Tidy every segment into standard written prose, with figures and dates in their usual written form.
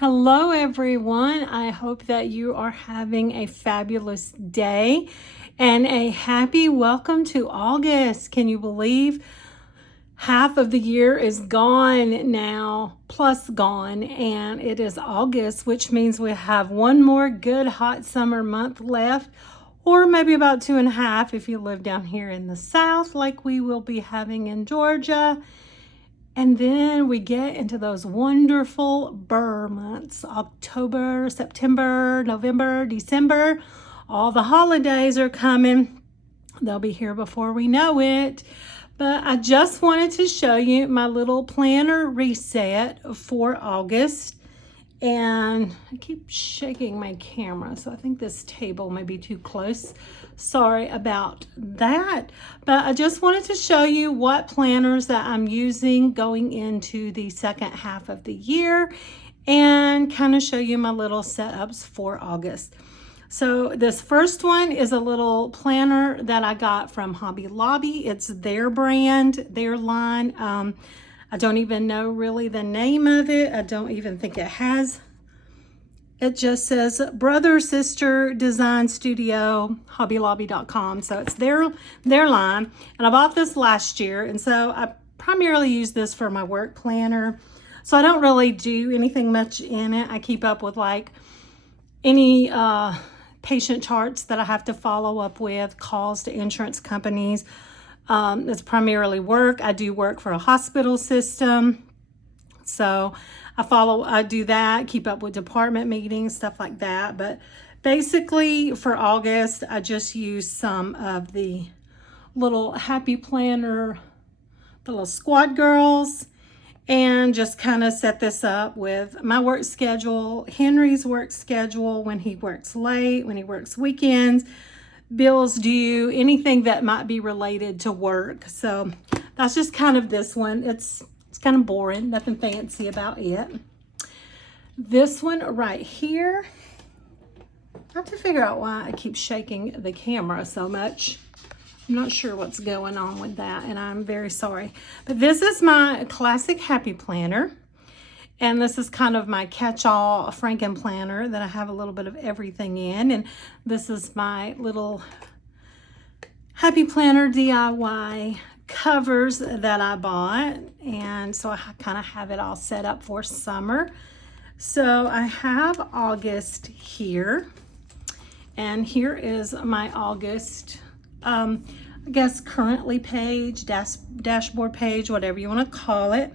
Hello, everyone. I hope that you are having a fabulous day and a happy welcome to August. Can you believe half of the year is gone now, plus gone, and it is August, which means we have one more good hot summer month left, or maybe about 2.5 if you live down here in the South, like we will be having in Georgia. And then we get into those wonderful burr months, October, September, November, December. All the holidays are coming. They'll be here before we know it. But I just wanted to show you my little planner reset for August. And I keep shaking my camera, so I think this table may be too close. Sorry about that. But I just wanted to show you what planners that I'm using going into the second half of the year and kind of show you my little setups for August. So this first one is a little planner that I got from Hobby Lobby. It's their brand, their line. I don't even know really the name of it. I don't even think it has. It just says Brother Sister Design Studio, hobbylobby.com. So it's their line. And I bought this last year. And so I primarily use this for my work planner. So I don't really do anything much in it. I keep up with like any patient charts that I have to follow up with, calls to insurance companies. It's primarily work. I do work for a hospital system. So I do that, keep up with department meetings, stuff like that. But basically for August, I just use some of the little Happy Planner, the little squad girls, and just kind of set this up with my work schedule, Henry's work schedule, when he works late, when he works weekends, bills due, anything that might be related to work. So that's just kind of this one. It's kind of boring, nothing fancy about it. This one right here, I have to figure out why I keep shaking the camera so much. I'm not sure what's going on with that, and I'm very sorry. But this is my classic Happy Planner. And this is kind of my catch-all Franken planner that I have a little bit of everything in. And this is my little Happy Planner DIY covers that I bought. And so I kind of have it all set up for summer. So I have August here. And here is my August, I guess currently page, dashboard page, whatever you want to call it.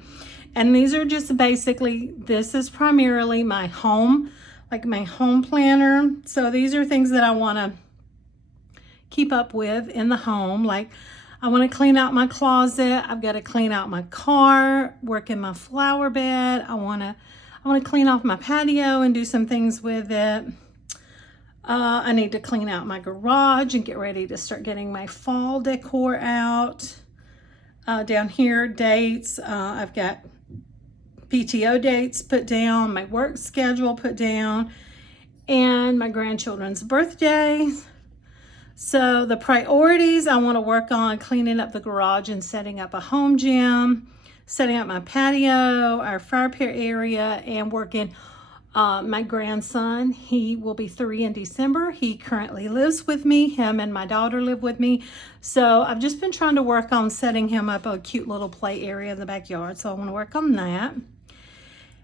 And these are just basically, this is primarily my home, like my home planner. So these are things that I want to keep up with in the home. Like I want to clean out my closet. I've got to clean out my car, work in my flower bed. I want to clean off my patio and do some things with it. I need to clean out my garage and get ready to start getting my fall decor out. Down here, dates. I've got PTO dates put down, my work schedule put down, and my grandchildren's birthdays. So the priorities, I want to work on cleaning up the garage and setting up a home gym, setting up my patio, our fire pit area, and working my grandson. He will be 3 in December. He currently lives with me. Him and my daughter live with me. So I've just been trying to work on setting him up a cute little play area in the backyard. So I want to work on that.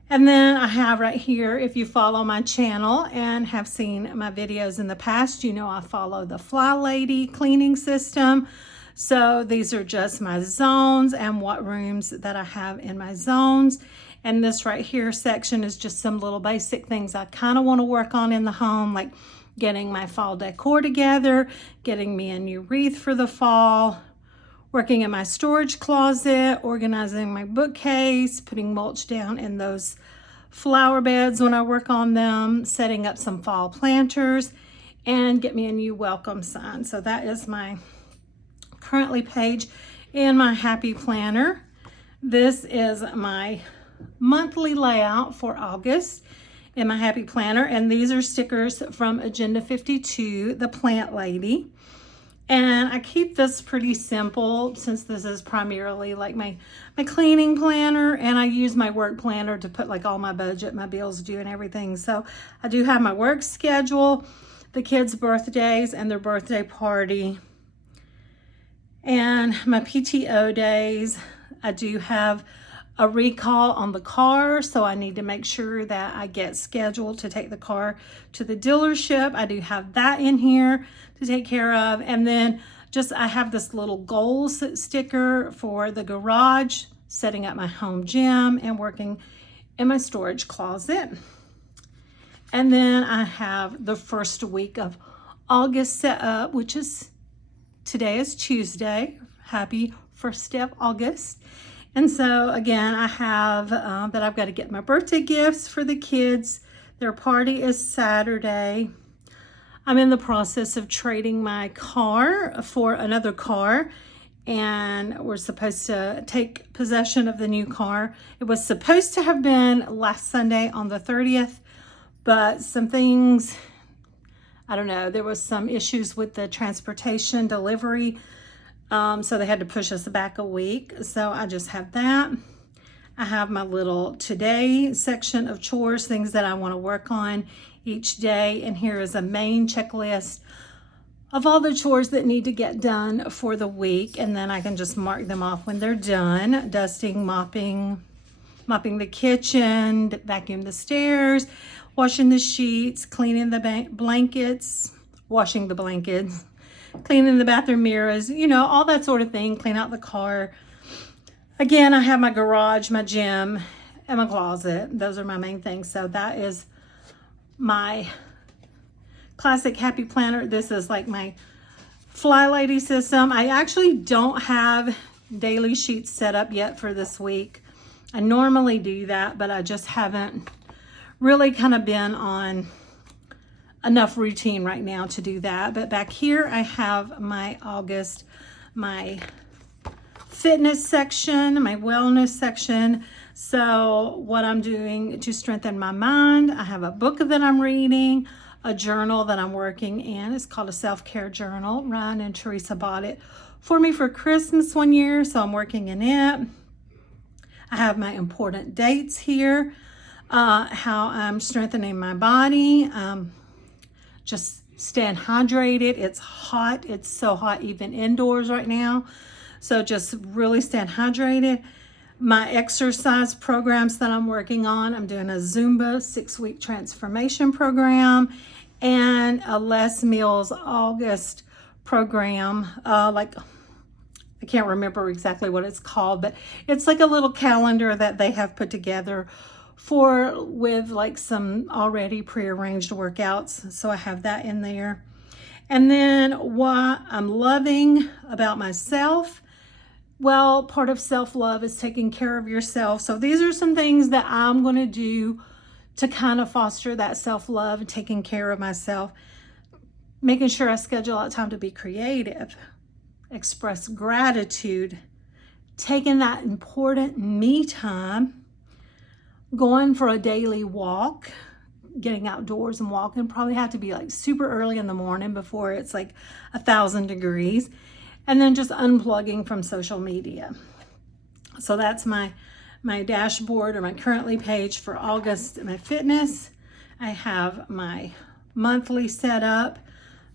And then I have right here, if you follow my channel and have seen my videos in the past, you know I follow the Fly Lady cleaning system. So these are just my zones and what rooms that I have in my zones. And this right here section is just some little basic things I kind of want to work on in the home, like getting my fall decor together, getting me a new wreath for the fall, working in my storage closet, organizing my bookcase, putting mulch down in those flower beds when I work on them, setting up some fall planters, and get me a new welcome sign. So that is my currently page in my Happy Planner. This is my monthly layout for August in my Happy Planner, and these are stickers from Agenda 52, the Plant Lady. And I keep this pretty simple since this is primarily like my cleaning planner, and I use my work planner to put like all my budget, my bills due and everything. So I do have my work schedule, the kids' birthdays and their birthday party, and my PTO days. I do have a recall on the car, so I need to make sure that I get scheduled to take the car to the dealership. I do have that in here to take care of. And then just I have this little goals sticker for the garage, setting up my home gym, and working in my storage closet. And then I have the first week of August set up, which is today is Tuesday. Happy first day of August. And so again, I have that I've got to get my birthday gifts for the kids. Their party is Saturday. I'm in the process of trading my car for another car, and we're supposed to take possession of the new car. It was supposed to have been last Sunday on the 30th, but some things, I don't know, there was some issues with the transportation delivery. So they had to push us back a week. So I just have that. I have my little today section of chores, things that I want to work on each day. And here is a main checklist of all the chores that need to get done for the week. And then I can just mark them off when they're done. Dusting, mopping the kitchen, vacuum the stairs, washing the sheets, cleaning the blankets, washing the blankets, cleaning the bathroom mirrors, you know, all that sort of thing, clean out the car. Again, I have my garage, my gym, and my closet. Those are my main things. So that is my classic Happy Planner. This is like my Fly Lady system. I actually don't have daily sheets set up yet for this week. I normally do that, but I just haven't really kind of been on enough routine right now to do that. But back here I have my August, my fitness section, my wellness section. So what I'm doing to strengthen my mind, I have a book that I'm reading, a journal that I'm working in. It's called a self-care journal. Ryan and Teresa bought it for me for Christmas one year, so I'm working in it. I have my important dates here, how I'm strengthening my body, just staying hydrated. It's hot. It's so hot even indoors right now. So just really staying hydrated. My exercise programs that I'm working on, I'm doing a Zumba 6-week transformation program and a Less Meals August program. Like, I can't remember exactly what it's called, but it's like a little calendar that they have put together with like some already prearranged workouts. So I have that in there. And then what I'm loving about myself, well, part of self-love is taking care of yourself. So these are some things that I'm going to do to kind of foster that self-love and taking care of myself. Making sure I schedule out time to be creative, express gratitude, taking that important me time, going for a daily walk, getting outdoors and walking. Probably have to be like super early in the morning before it's like 1,000 degrees. And then just unplugging from social media. So that's my dashboard or my currently page for August, my fitness. I have my monthly setup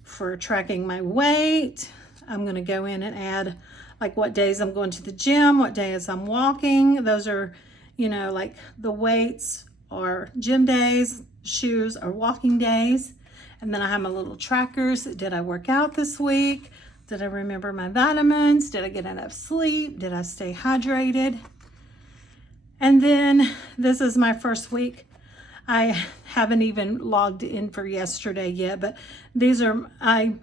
for tracking my weight. I'm going to go in and add like what days I'm going to the gym, what days I'm walking. Those are, you know, like the weights are gym days, shoes are walking days. And then I have my little trackers. Did I work out this week? Did I remember my vitamins? Did I get enough sleep? Did I stay hydrated? And then this is my first week. I haven't even logged in for yesterday yet, but these are, I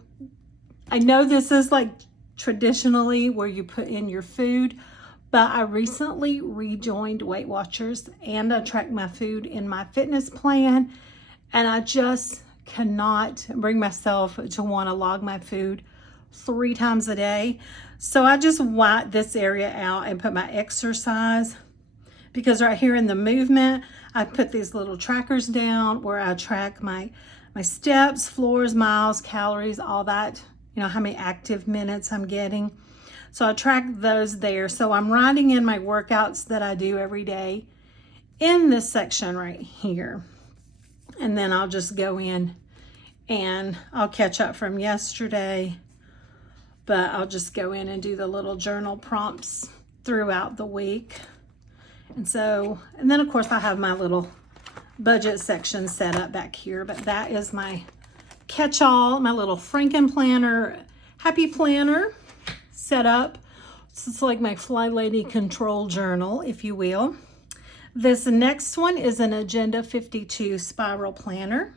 know this is like traditionally where you put in your food, but I recently rejoined Weight Watchers and I track my food in my fitness plan, and I just cannot bring myself to want to log my food 3 times a day. So I just white this area out and put my exercise, because right here in the movement, I put these little trackers down where I track my steps, floors, miles, calories, all that how many active minutes I'm getting. So I track those there. So I'm writing in my workouts that I do every day in this section right here. And then I'll just go in and I'll catch up from yesterday, but I'll just go in and do the little journal prompts throughout the week. And then of course I have my little budget section set up back here, but that is my catch-all, my little Franken planner, happy planner set up. So it's like my Fly Lady control journal, if you will. This next one is an Agenda 52 spiral planner.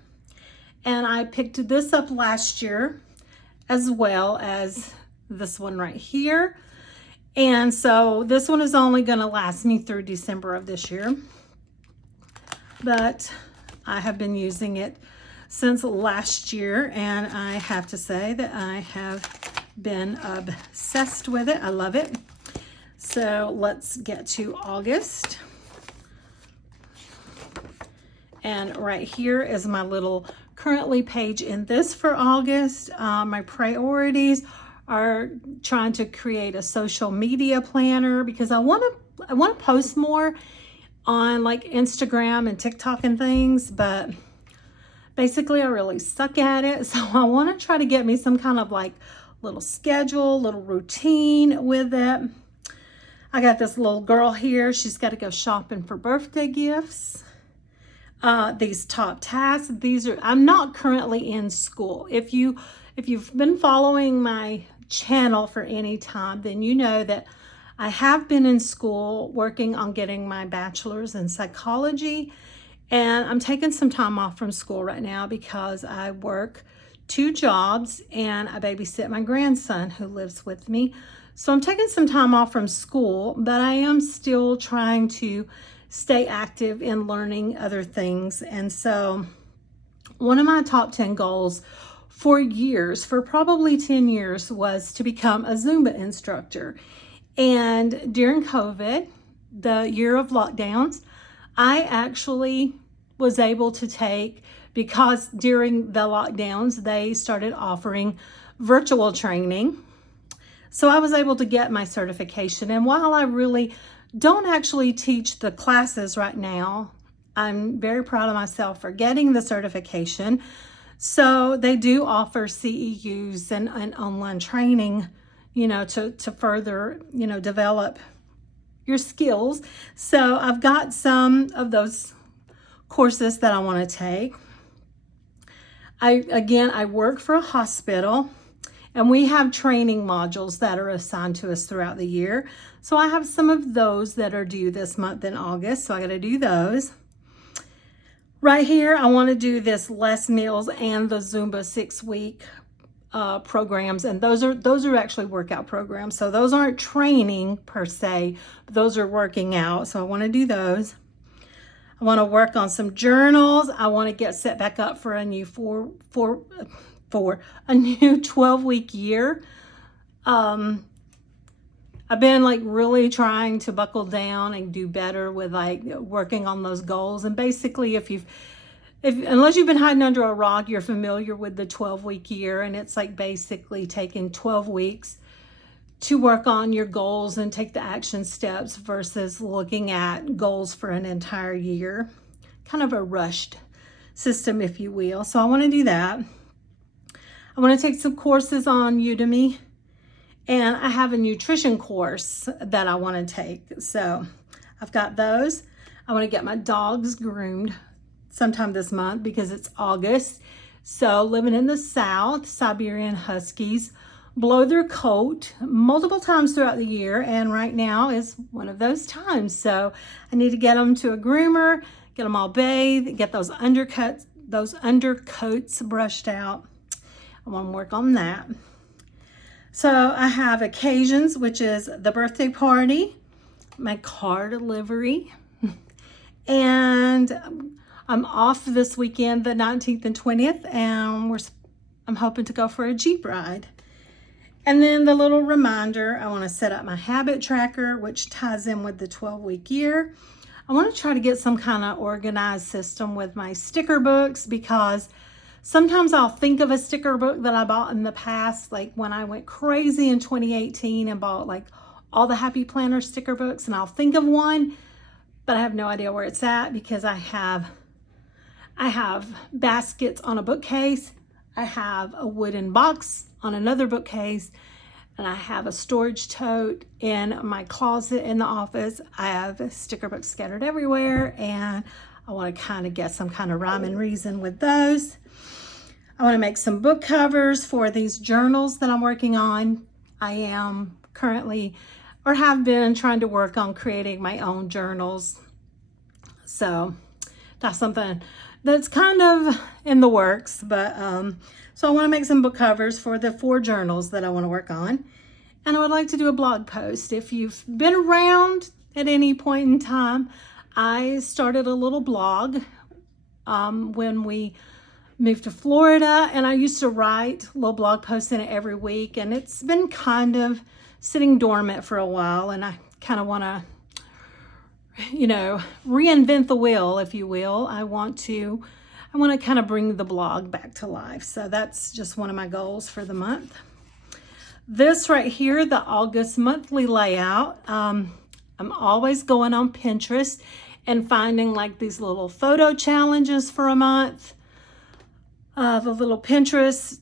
And I picked this up last year as well as this one right here. And so this one is only going to last me through December of this year. But I have been using it since last year, and I have to say that I have been obsessed with it. I love it. So let's get to August. And right here is my little currently page in this for August. My priorities are trying to create a social media planner because I want to post more on like Instagram and TikTok and things, but basically I really suck at it. So I want to try to get me some kind of like little schedule, little routine with it. I got this little girl here. She's got to go shopping for birthday gifts. These top tasks, I'm not currently in school. If you've been following my channel for any time, then you know that I have been in school working on getting my bachelor's in psychology, and I'm taking some time off from school right now because I work 2 jobs and I babysit my grandson who lives with me. So I'm taking some time off from school, but I am still trying to stay active in learning other things. And so one of my top 10 goals for probably 10 years, was to become a Zumba instructor. And during COVID, the year of lockdowns, I actually was able to take, because during the lockdowns, they started offering virtual training. So I was able to get my certification. And while I really don't actually teach the classes right now, I'm very proud of myself for getting the certification. So they do offer CEUs and online training, to further, develop your skills. So I've got some of those courses that I want to take. I work for a hospital, and we have training modules that are assigned to us throughout the year. So I have some of those that are due this month in August. So I got to do those. Right here, I want to do this less meals and the Zumba 6-week programs. And those are actually workout programs. So those aren't training per se, but those are working out. So I want to do those. I want to work on some journals. I want to get set back up for a new for a new 12-week year. I've been really trying to buckle down and do better with working on those goals. And basically, unless you've been hiding under a rock, you're familiar with the 12-week year, and it's basically taking 12 weeks to work on your goals and take the action steps versus looking at goals for an entire year. Kind of a rushed system, if you will. So I want to do that. I want to take some courses on Udemy, and I have a nutrition course that I want to take. So I've got those. I want to get my dogs groomed sometime this month because it's August. So living in the South, Siberian Huskies blow their coat multiple times throughout the year, and right now is one of those times. So I need to get them to a groomer, get them all bathed, get those undercoats brushed out. I want to work on that. So I have occasions, which is the birthday party, my car delivery, and I'm off this weekend, the 19th and 20th, and I'm hoping to go for a Jeep ride. And then the little reminder, I want to set up my habit tracker, which ties in with the 12-week year. I want to try to get some kind of organized system with my sticker books, because Sometimes I'll think of a sticker book that I bought in the past, like when I went crazy in 2018 and bought like all the Happy Planner sticker books, and I'll think of one, but I have no idea where it's at because I have baskets on a bookcase, I have a wooden box on another bookcase, and I have a storage tote in my closet in the office. I have sticker books scattered everywhere, and I want to kind of get some kind of rhyme and reason with those. I want to make some book covers for these journals that I'm working on. I am currently, or have been, trying to work on creating my own journals. So that's something that's kind of in the works, but so I want to make some book covers for the 4 journals that I want to work on. And I would like to do a blog post. If you've been around at any point in time, I started a little blog when we moved to Florida, and I used to write little blog posts in it every week, and it's been kind of sitting dormant for a while, and I kind of want to, you know, reinvent the wheel, if you will. I want to kind of bring the blog back to life. So that's just one of my goals for the month. This right here, the August monthly layout, I'm always going on Pinterest and finding like these little photo challenges for a month. The little Pinterest,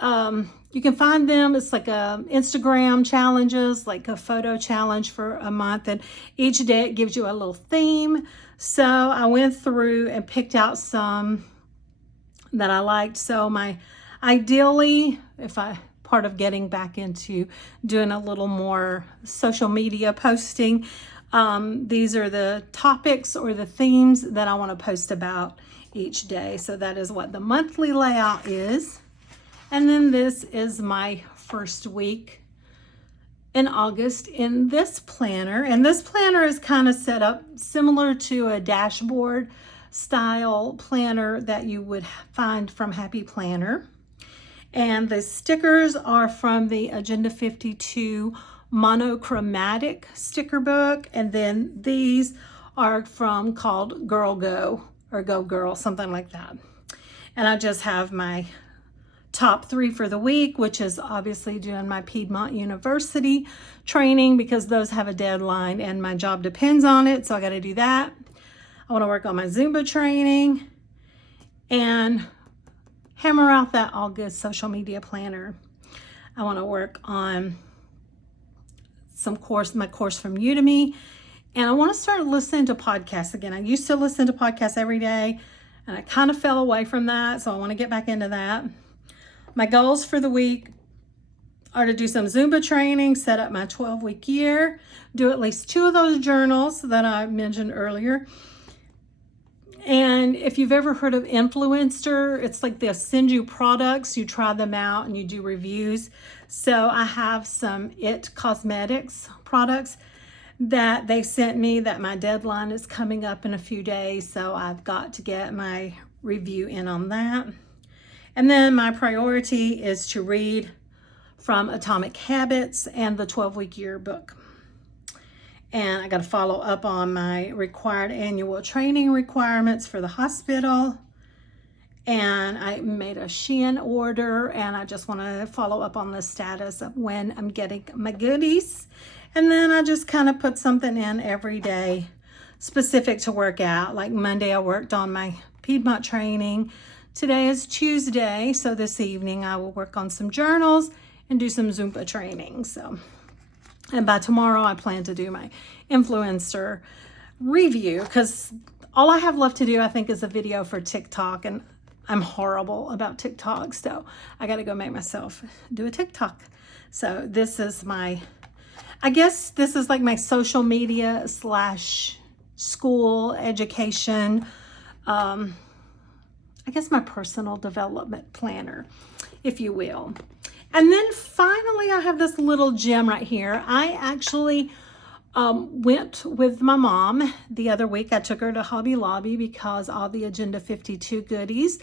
you can find them. It's like a Instagram challenges, like a photo challenge for a month, and each day it gives you a little theme. So I went through and picked out some that I liked. So ideally, part of getting back into doing a little more social media posting, these are the topics or the themes that I want to post about each day. So that is what the monthly layout is. And then this is my first week in August in this planner. And this planner is kind of set up similar to a dashboard style planner that you would find from Happy Planner. And the stickers are from the Agenda 52 monochromatic sticker book. And then these are from called Girl Go or Go Girl, something like that. And I just have my top 3 for the week, which is obviously doing my Piedmont University training because those have a deadline and my job depends on it. So I got to do that. I want to work on my Zumba training and hammer out that August social media planner. I want to work on my course from Udemy, and I want to start listening to podcasts again. I used to listen to podcasts every day, and I kind of fell away from that, so I want to get back into that. My goals for the week are to do some Zumba training, set up my 12-week year, do at least 2 of those journals that I mentioned earlier. And if you've ever heard of Influencer, it's like they'll send you products, you try them out, and you do reviews. So I have some IT Cosmetics products that they sent me that my deadline is coming up in a few days. So I've got to get my review in on that. And then my priority is to read from Atomic Habits and the 12-week year book. And I got to follow up on my required annual training requirements for the hospital. And I made a Shein order, and I just want to follow up on the status of when I'm getting my goodies. And then I just kind of put something in every day specific to work out. Like Monday, I worked on my Piedmont training. Today is Tuesday, so this evening I will work on some journals and do some Zumba training. And by tomorrow, I plan to do my influencer review because all I have left to do, I think, is a video for TikTok, and I'm horrible about TikTok, so I got to go make myself do a TikTok. So this is I guess this is like my social media / school education, I guess my personal development planner, if you will. And then finally, I have this little gem right here. I actually went with my mom the other week. I took her to Hobby Lobby because all the Agenda 52 goodies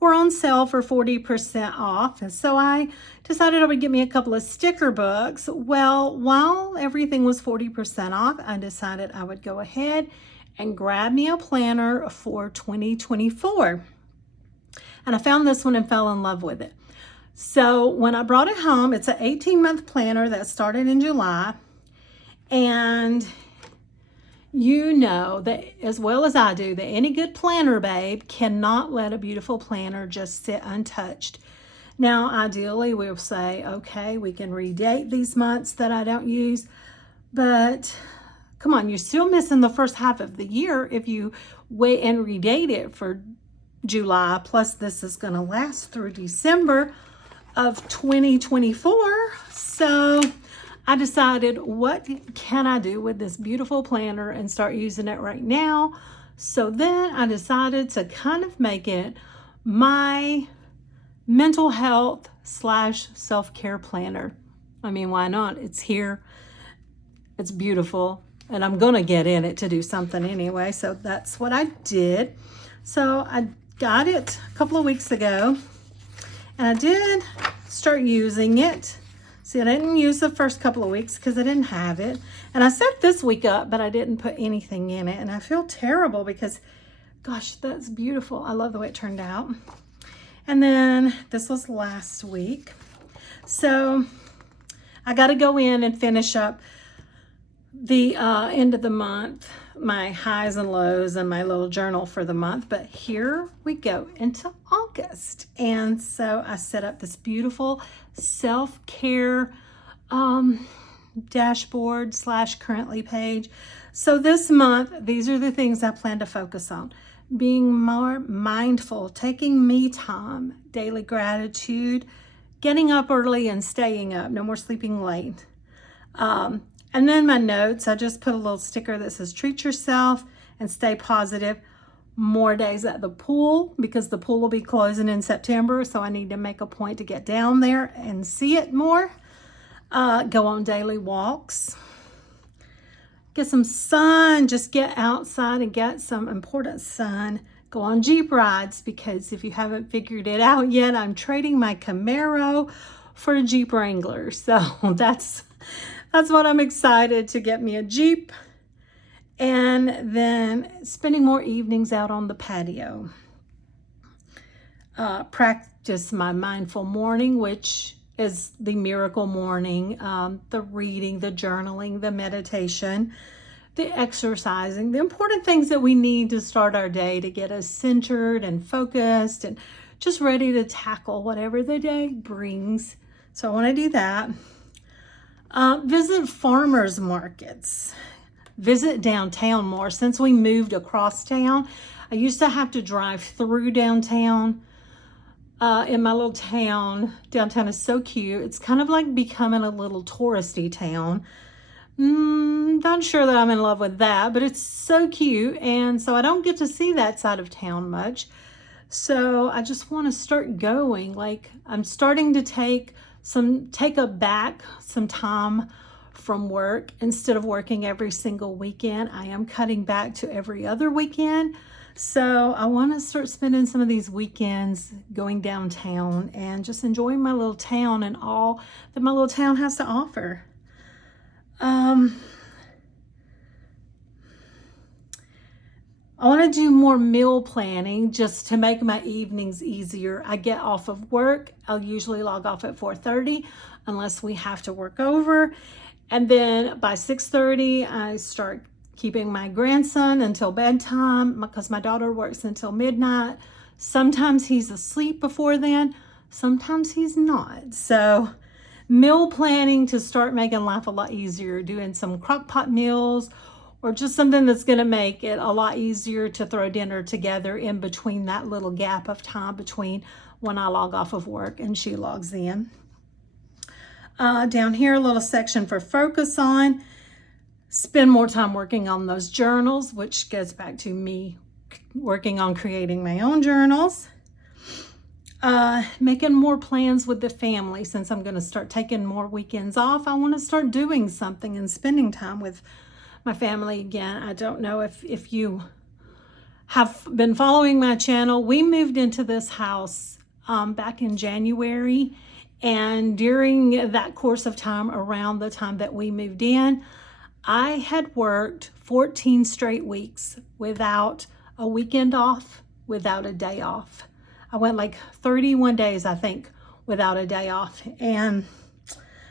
were on sale for 40% off. And so I decided I would get me a couple of sticker books. Well, while everything was 40% off, I decided I would go ahead and grab me a planner for 2024. And I found this one and fell in love with it. So when I brought it home, it's an 18-month planner that started in July. And you know that as well as I do that any good planner babe cannot let a beautiful planner just sit untouched. Now, ideally, we'll say, okay, we can redate these months that I don't use, but come on, you're still missing the first half of the year if you wait and redate it for July. Plus, this is going to last through December of 2024. So I decided, what can I do with this beautiful planner and start using it right now? So then I decided to kind of make it my mental health / self-care planner. I mean, why not? It's here. It's beautiful. And I'm going to get in it to do something anyway. So that's what I did. So I got it a couple of weeks ago. And I did start using it. See, I didn't use the first couple of weeks because I didn't have it. And I set this week up, but I didn't put anything in it. And I feel terrible because, gosh, that's beautiful. I love the way it turned out. And then this was last week. So I got to go in and finish up the end of the month, my highs and lows and my little journal for the month. But here we go into August. And so I set up this beautiful self-care dashboard / currently page. So this month, these are the things I plan to focus on. Being more mindful, taking me time, daily gratitude, getting up early and staying up, no more sleeping late. And then my notes, I just put a little sticker that says treat yourself and stay positive. More days at the pool because the pool will be closing in September. So I need to make a point to get down there and see it more. Go on daily walks. Get some sun, just get outside and get some important sun. Go on Jeep rides because if you haven't figured it out yet, I'm trading my Camaro for a Jeep Wrangler. So that's what I'm excited to get me a Jeep. And then spending more evenings out on the patio. Practice my mindful morning, which is the miracle morning, the reading, the journaling, the meditation, the exercising, the important things that we need to start our day to get us centered and focused and just ready to tackle whatever the day brings. So I want to do that. Visit farmers markets. Visit downtown more. Since we moved across town, I used to have to drive through downtown. In my little town, downtown is so cute. It's kind of like becoming a little touristy town. Not sure that I'm in love with that, but it's so cute. And so I don't get to see that side of town much. So I just want to start going. Like I'm starting to take some time from work. Instead of working every single weekend, I am cutting back to every other weekend. So I want to start spending some of these weekends going downtown and just enjoying my little town and all that my little town has to offer. I want to do more meal planning just to make my evenings easier. I get off of work. I'll usually log off at 4:30 unless we have to work over. And then by 6:30, I start keeping my grandson until bedtime because my daughter works until midnight. Sometimes he's asleep before then. Sometimes he's not. So meal planning to start making life a lot easier, doing some crock pot meals or just something that's going to make it a lot easier to throw dinner together in between that little gap of time between when I log off of work and she logs in. Down here, a little section for focus on. Spend more time working on those journals, which goes back to me working on creating my own journals. Making more plans with the family. Since I'm going to start taking more weekends off, I want to start doing something and spending time with my family again. I don't know if you have been following my channel. We moved into this house back in January. And during that course of time, around the time that we moved in, I had worked 14 straight weeks without a weekend off, without a day off. I went like 31 days, I think, without a day off. And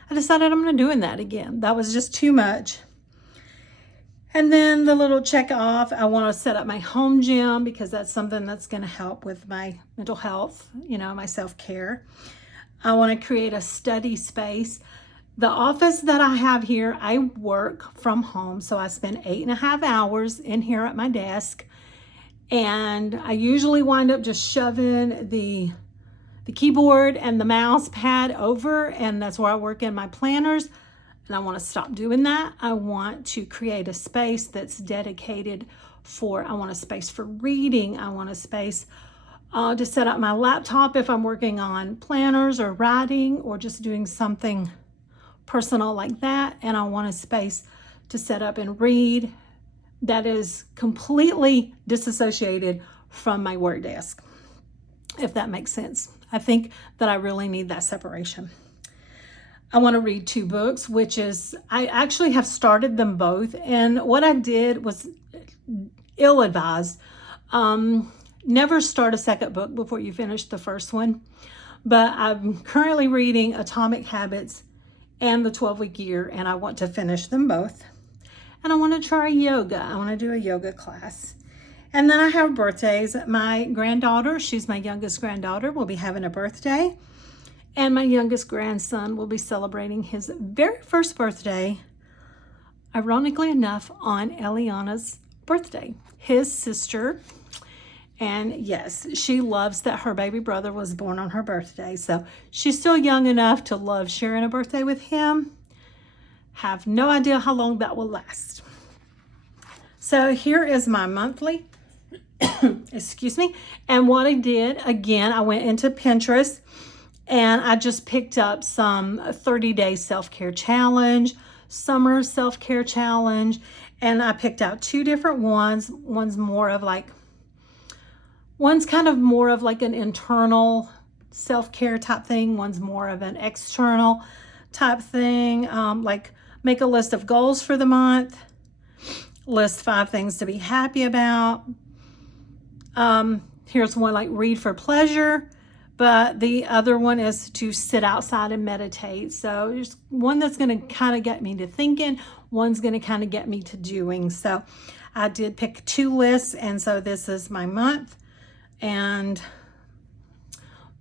I decided I'm not doing that again. That was just too much. And then the little check off, I want to set up my home gym because that's something that's going to help with my mental health, you know, my self-care. I want to create a study space. The office that I have here, I work from home. So I spend 8.5 hours in here at my desk. And I usually wind up just shoving the keyboard and the mouse pad over, and that's where I work in my planners. And I want to stop doing that. I want to create a space that's dedicated I want a space for reading. I want a space to set up my laptop if I'm working on planners or writing or just doing something personal like that. And I want a space to set up and read that is completely disassociated from my work desk, if that makes sense. I think that I really need that separation. I want to read 2 books, which is, I actually have started them both. And what I did was ill-advised. Never start a second book before you finish the first one. But I'm currently reading Atomic Habits and the 12-Week Year, and I want to finish them both. And I want to try yoga. I want to do a yoga class. And then I have birthdays. My granddaughter, she's my youngest granddaughter, will be having a birthday. And my youngest grandson will be celebrating his very first birthday, ironically enough, on Eliana's birthday, his sister. And yes, she loves that her baby brother was born on her birthday. So she's still young enough to love sharing a birthday with him. Have no idea how long that will last. So here is my monthly, excuse me. And what I did, again, I went into Pinterest and I just picked up some 30-day self-care challenge, summer self-care challenge. And I picked out 2 different ones. One's kind of more of like an internal self-care type thing. One's more of an external type thing. Like make a list of goals for the month. List 5 things to be happy about. Here's one like read for pleasure. But the other one is to sit outside and meditate. So there's one that's going to kind of get me to thinking. One's going to kind of get me to doing. So I did pick 2 lists. And so this is my month. And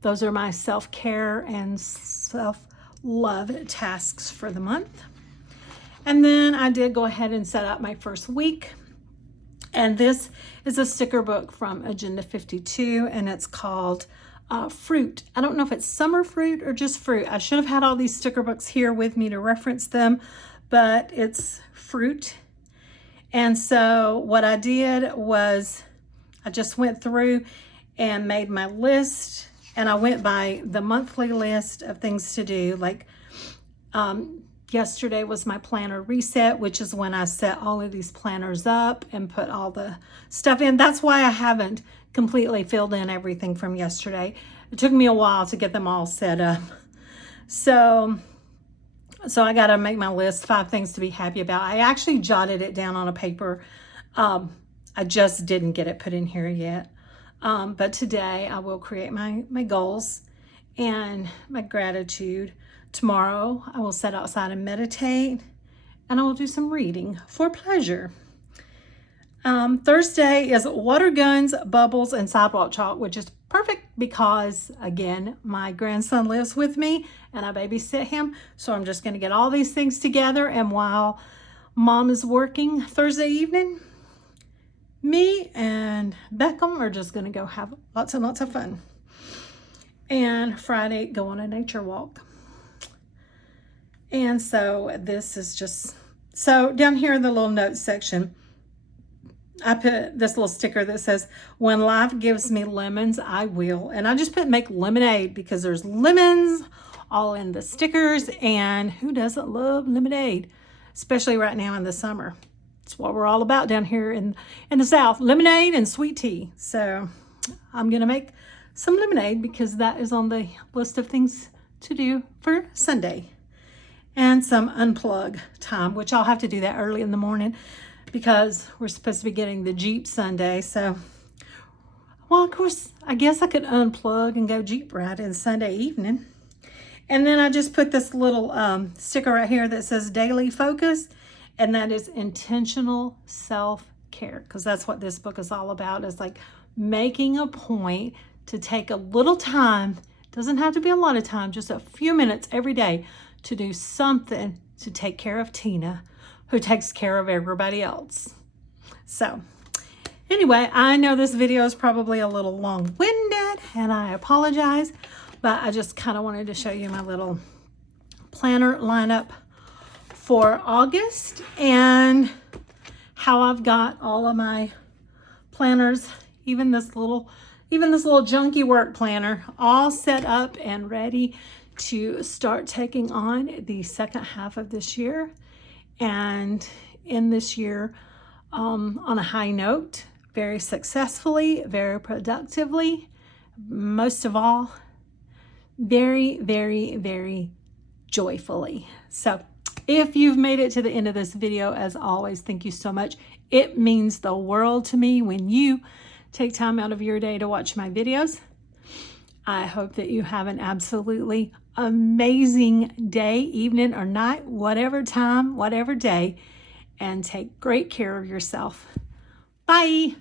those are my self-care and self-love tasks for the month. And then I did go ahead and set up my first week. And this is a sticker book from Agenda 52. And it's called Fruit. I don't know if it's summer fruit or just fruit. I should have had all these sticker books here with me to reference them, but it's fruit. And so what I did was I just went through and made my list, and I went by the monthly list of things to do. Like yesterday was my planner reset, which is when I set all of these planners up and put all the stuff in. That's why I haven't completely filled in everything from yesterday. It took me a while to get them all set up. So I got to make my list, 5 things to be happy about. I actually jotted it down on a paper. I just didn't get it put in here yet. But today I will create my goals and my gratitude. Tomorrow I will sit outside and meditate, and I will do some reading for pleasure. Thursday is water guns, bubbles, and sidewalk chalk, which is perfect because, again, my grandson lives with me and I babysit him. So I'm just going to get all these things together. And while mom is working Thursday evening, me and Beckham are just going to go have lots and lots of fun. And Friday, go on a nature walk. And so this is just, so down here in the little notes section, I put this little sticker that says, when life gives me lemons, I will. And I just put make lemonade because there's lemons all in the stickers. And who doesn't love lemonade? Especially right now in the summer. It's what we're all about down here in the South. Lemonade and sweet tea. So I'm going to make some lemonade because that is on the list of things to do for Sunday. And some unplug time, which I'll have to do that early in the morning, because we're supposed to be getting the Jeep Sunday. So Well, of course, I guess I could unplug and go Jeep riding Sunday evening. And then I just put this little sticker right here that says daily focus, and that is intentional self-care, because that's what this book is all about. It's like making a point to take a little time, doesn't have to be a lot of time, just a few minutes every day to do something to take care of Tina, who takes care of everybody else. So anyway, I know this video is probably a little long-winded, and I apologize, but I just kind of wanted to show you my little planner lineup for August and how I've got all of my planners, even this little junky work planner, all set up and ready to start taking on the second half of this year and end this year on a high note, very successfully, very productively, most of all, very, very, very joyfully. So if you've made it to the end of this video, as always, thank you so much. It means the world to me when you take time out of your day to watch my videos. I hope that you have an absolutely amazing day, evening, or night, whatever time, whatever day, and take great care of yourself. Bye.